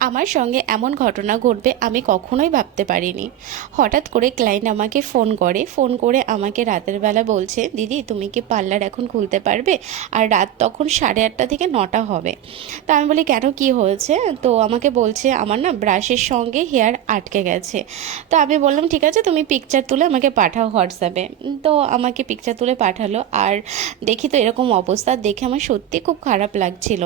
আমার সঙ্গে এমন ঘটনা ঘটবে আমি কখনোই ভাবতে পারিনি। হঠাৎ করে ক্লায়েন্ট আমাকে ফোন করে আমাকে রাতের বেলা বলছে, দিদি তুমি কি পার্লার এখন খুলতে পারবে? আর রাত তখন 8:30 থেকে 9টা হবে। তো আমি বলি কেন, কি হয়েছে? তো আমাকে বলছে আমার না ব্রাশের সঙ্গে হেয়ার আটকে গেছে। তো আমি বললাম ঠিক আছে, তুমি পিকচার তুলে আমাকে পাঠাও হোয়াটসঅ্যাপে। তো আমাকে পিকচার তুলে পাঠালো, আর দেখি তো এরকম অবস্থা দেখে আমার সত্যি খুব খারাপ লাগছিল।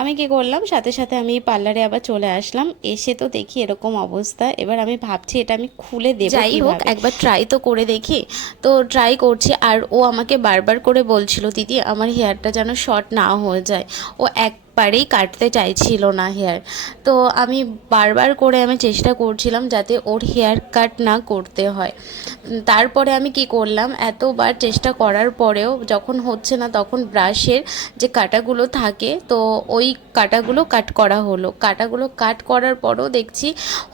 আমি কি করলাম, সাথে সাথে আমি পার্লারে আবার চলে আসলাম। এসে তো দেখি এরকম অবস্থা। এবার আমি ভাবছি এটা আমি খুলে দেবো যাই হোক, কিভাবে। একবার ট্রাই তো করে দেখি। তো ট্রাই করছি, আর ও আমাকে বারবার করে বলছিল, দিদি আমার হেয়ারটা যেন শর্ট না হয়ে যায়। ও একবারেই কাটতে চাইছিল না হেয়ার। তো আমি বারবার করে আমি চেষ্টা করছিলাম যাতে ওর হেয়ার কাট না করতে হয়। তারপরে আমি কি করলাম, এতবার চেষ্টা করার পরেও যখন হচ্ছে না, তখন ব্রাশের যে কাঁটাগুলো থাকে, তো ওই কাঁটাগুলো কাট করা হলো। কাঁটাগুলো কাট করার পরেও দেখছি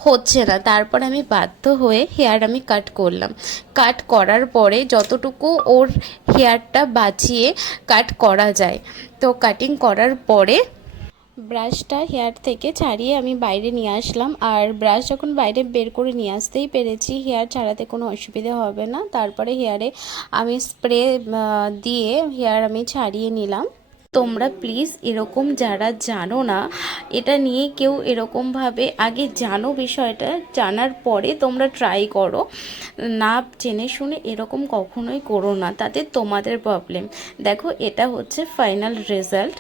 হচ্ছে না। তারপরে আমি বাধ্য হয়ে হেয়ার আমি কাট করলাম। কাট করার পরে যতটুকু ওর হেয়ারটা বাঁচিয়ে কাট করা যায়, তো কাটিং করার পরে ব্রাশটা হেয়ার থেকে ছাড়িয়ে আমি বাইরে নিয়ে আসলাম। আর ব্রাশ যখন বাইরে বের করে নিয়ে আসতেই পেরেছি হেয়ার ছাড়াতে কোনো অসুবিধা হবে না। তারপরে হেয়ারে আমি স্প্রে দিয়ে হেয়ার আমি ছাড়িয়ে নিলাম। তোমরা প্লিজ এরকম যারা জানো না এটা নিয়ে, কেউ এরকমভাবে আগে জানো বিষয়টা, জানার পরে তোমরা ট্রাই করো। না জেনে শুনে এরকম কখনোই করো না, তাতে তোমাদের প্রবলেম। দেখো এটা হচ্ছে ফাইনাল রেজাল্ট।